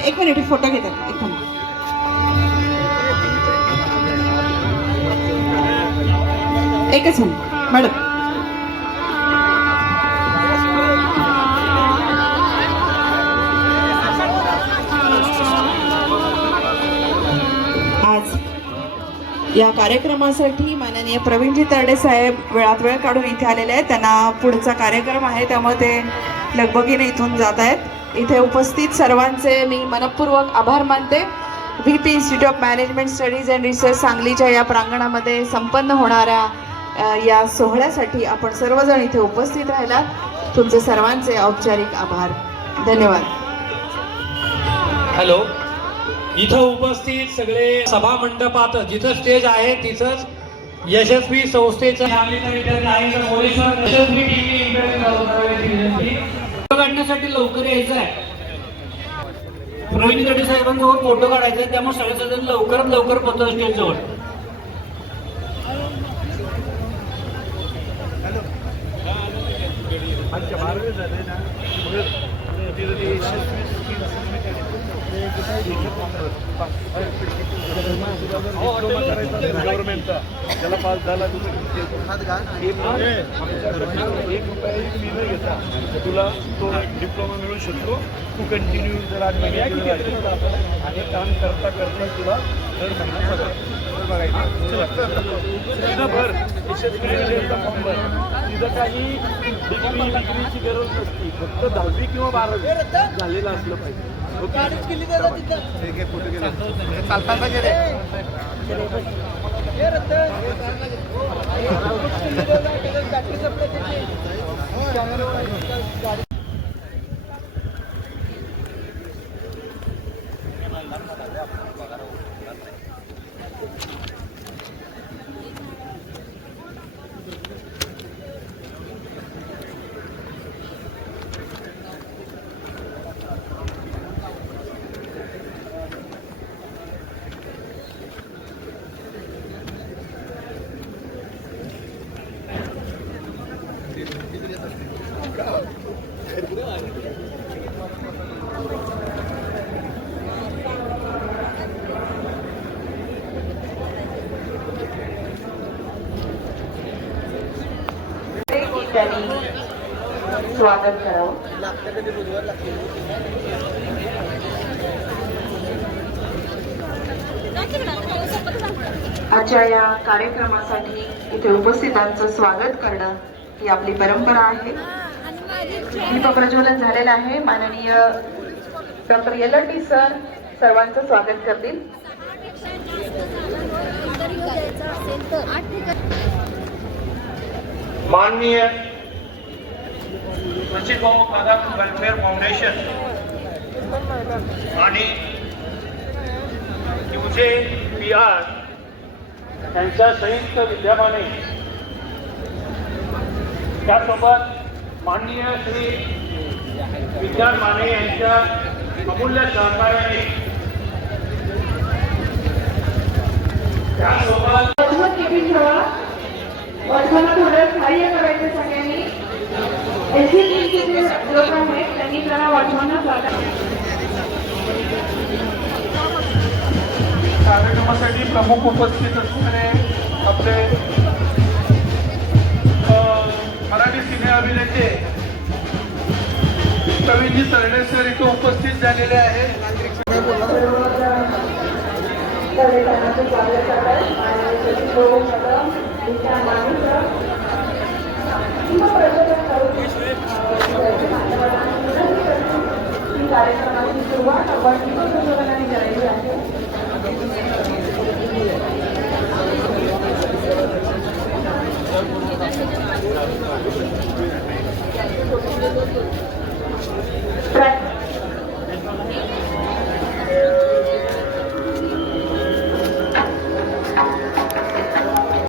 एक minute photo घेतात एक मिनिट. एकच मिनिट मॅडम. आज या कार्यक्रमासाठी माननीय प्रवीणजी तरडे साहेब वेळात वेळ काढून इथे आलेले आहेत. त्यांना पुढचा कार्यक्रम आहे त्यामुळे ते लगबगीने इथून जात आहेत. इथे उपस्थित सर्वांचे मी मनपूर्वक आभार मानते. VP institute of management studies and research सांगलीच्या या प्रांगणामध्ये संपन्न होणाऱ्या या सोहळ्यासाठी आपण सर्वजण इथे उपस्थित राहिलात. तुमचे सर्वांचे औपचारिक आभार. धन्यवाद. हॅलो. इथं उपस्थित सगळे सभा मंडपात जिथं स्टेज आहे तिथंच यशस्वी संस्थेचं काढण्यासाठी लवकर यायचं आहे. प्रवीण तरडे साहेबांजवळ फोटो काढायचा आहे त्यामुळे सगळेजण लवकरात लवकर पोहोचा स्टेज जवळ. गव्हर्नमेंटचा त्याला पास झाला तुला तो डिप्लोमा मिळू शकतो. तू कंटिन्यू जर आणि काम करता करता तुला दर महिना भर फॉर्म भर. तिथं काही डिग्रीची गरज नसती. फक्त 10वी किंवा 12वी झालेलं असलं पाहिजे. स्वागत करावं. आजच्या या कार्यक्रमासाठी इथे उपस्थितांचं स्वागत करणं ही आपली परंपरा आहे. दीप प्रज्वलन झालेलं आहे. माननीय डॉक्टर यलटी सर सर्वांचं स्वागत करतील. माननीय पश्चिमबंग प्रांत वेलफेअर फाउंडेशन आणि UJPR यांच्या संयुक्त विद्यमाने त्यासोबत माननीय श्री विज्ञान माने यांच्या अमूल्य सहकार्याने त्यासोबत थोडं कार्य करायचं सगळ्यांनी. लोक आहेत त्यांनी त्याला वाचवणं कार्यक्रमासाठी प्रमुख उपस्थित असणारे आपले मराठी सिने अभिनेते प्रवीणजी तरडे सर इथे उपस्थित झालेले आहेत. स्वागत करतात.